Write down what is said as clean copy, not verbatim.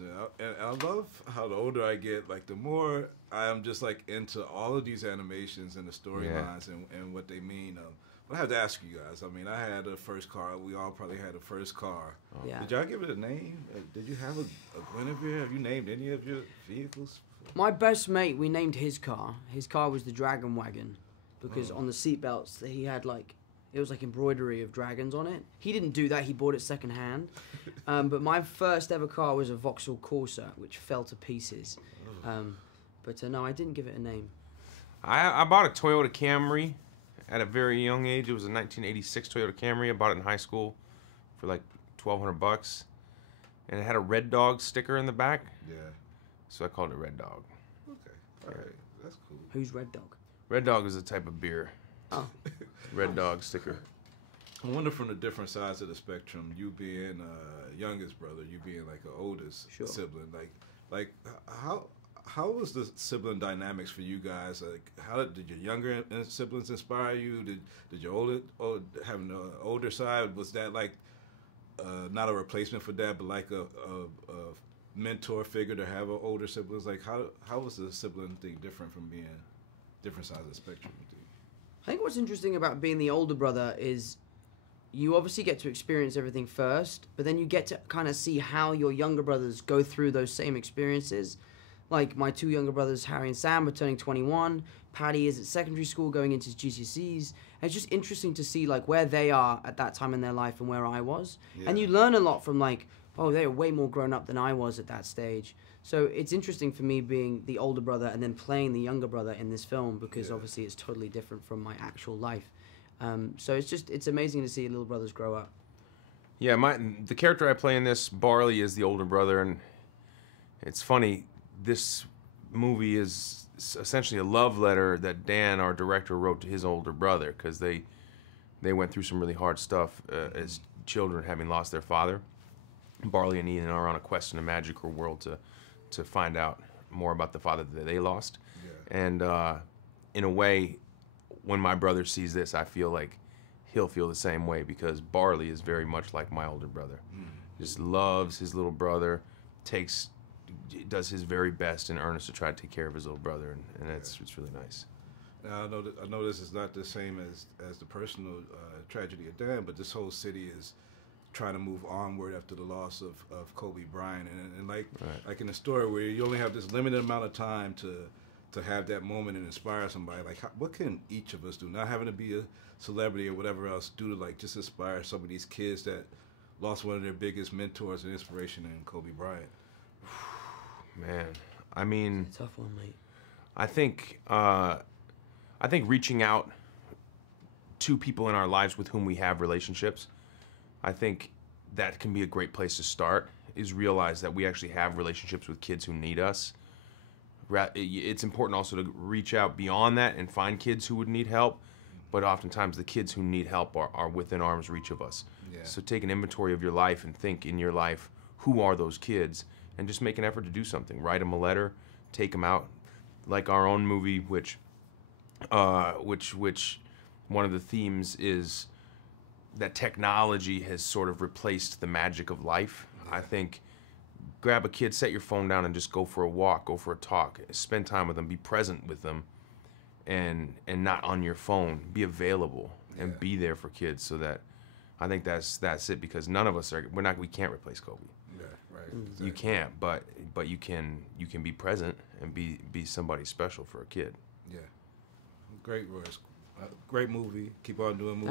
animations, and I love how the older I get, like the more I'm just like into all of these animations and the storylines and what they mean. But I have to ask you guys. I mean, I had a first car. We all probably had a first car. Oh. Yeah. Did y'all give it a name? Did you have a Guinevere? Have you named any of your vehicles? My best mate, we named his car. His car was the Dragon Wagon, because on the seatbelts he had like, it was like embroidery of dragons on it. He didn't do that, he bought it secondhand. But my first ever car was a Vauxhall Corsa, which fell to pieces. But no, I didn't give it a name. I bought a Toyota Camry at a very young age. It was a 1986 Toyota Camry. I bought it in high school for like $1,200. And it had a Red Dog sticker in the back. Yeah. So I called it Red Dog. Okay. All right. That's cool. Who's Red Dog? Red Dog is a type of beer. Oh. Red Dog sticker. I wonder from the different sides of the spectrum, you being youngest brother, you being like an oldest sibling, like how was the sibling dynamics for you guys? Like, how did your younger siblings inspire you? Did your having an older side, was that like not a replacement for that, but like a mentor figure to have an older siblings? Like, how was the sibling thing different from being different sides of the spectrum? I think what's interesting about being the older brother is you obviously get to experience everything first, but then you get to kind of see how your younger brothers go through those same experiences. Like my two younger brothers, Harry and Sam, are turning 21. Paddy is at secondary school going into his GCSEs. And it's just interesting to see like where they are at that time in their life and where I was. Yeah. And you learn a lot from like, oh, they're way more grown up than I was at that stage. So it's interesting for me being the older brother and then playing the younger brother in this film, because obviously it's totally different from my actual life. So it's amazing to see little brothers grow up. Yeah, the character I play in this, Barley, is the older brother, and it's funny, this movie is essentially a love letter that Dan, our director, wrote to his older brother, because they went through some really hard stuff as children, having lost their father. Barley and Ian are on a quest in a magical world to find out more about the father that they lost. Yeah. And in a way, when my brother sees this, I feel like he'll feel the same way, because Barley is very much like my older brother. Just loves his little brother, does his very best in earnest to try to take care of his little brother, and it's really nice. Now, I know this is not the same as the personal tragedy of Dan, but this whole city is trying to move onward after the loss of Kobe Bryant, and like in the story where you only have this limited amount of time to have that moment and inspire somebody. Like, what can each of us do, not having to be a celebrity or whatever else, do to like just inspire some of these kids that lost one of their biggest mentors and inspiration in Kobe Bryant? Man, I mean, it's a tough one, mate. I think reaching out to people in our lives with whom we have relationships, I think that can be a great place to start, is realize that we actually have relationships with kids who need us. It's important also to reach out beyond that and find kids who would need help, but oftentimes the kids who need help are within arm's reach of us. Yeah. So take an inventory of your life and think in your life, who are those kids? And just make an effort to do something. Write them a letter, take them out. Like our own movie, which one of the themes is that technology has sort of replaced the magic of life. I think grab a kid, set your phone down, and just go for a walk, go for a talk, spend time with them, be present with them, and not on your phone. Be available and be there for kids. So that I think that's it, because none of us we can't replace Kobe. Yeah, right. Exactly. You can't, but you can be present and be somebody special for a kid. Yeah. Great words. Great movie. Keep on doing movies.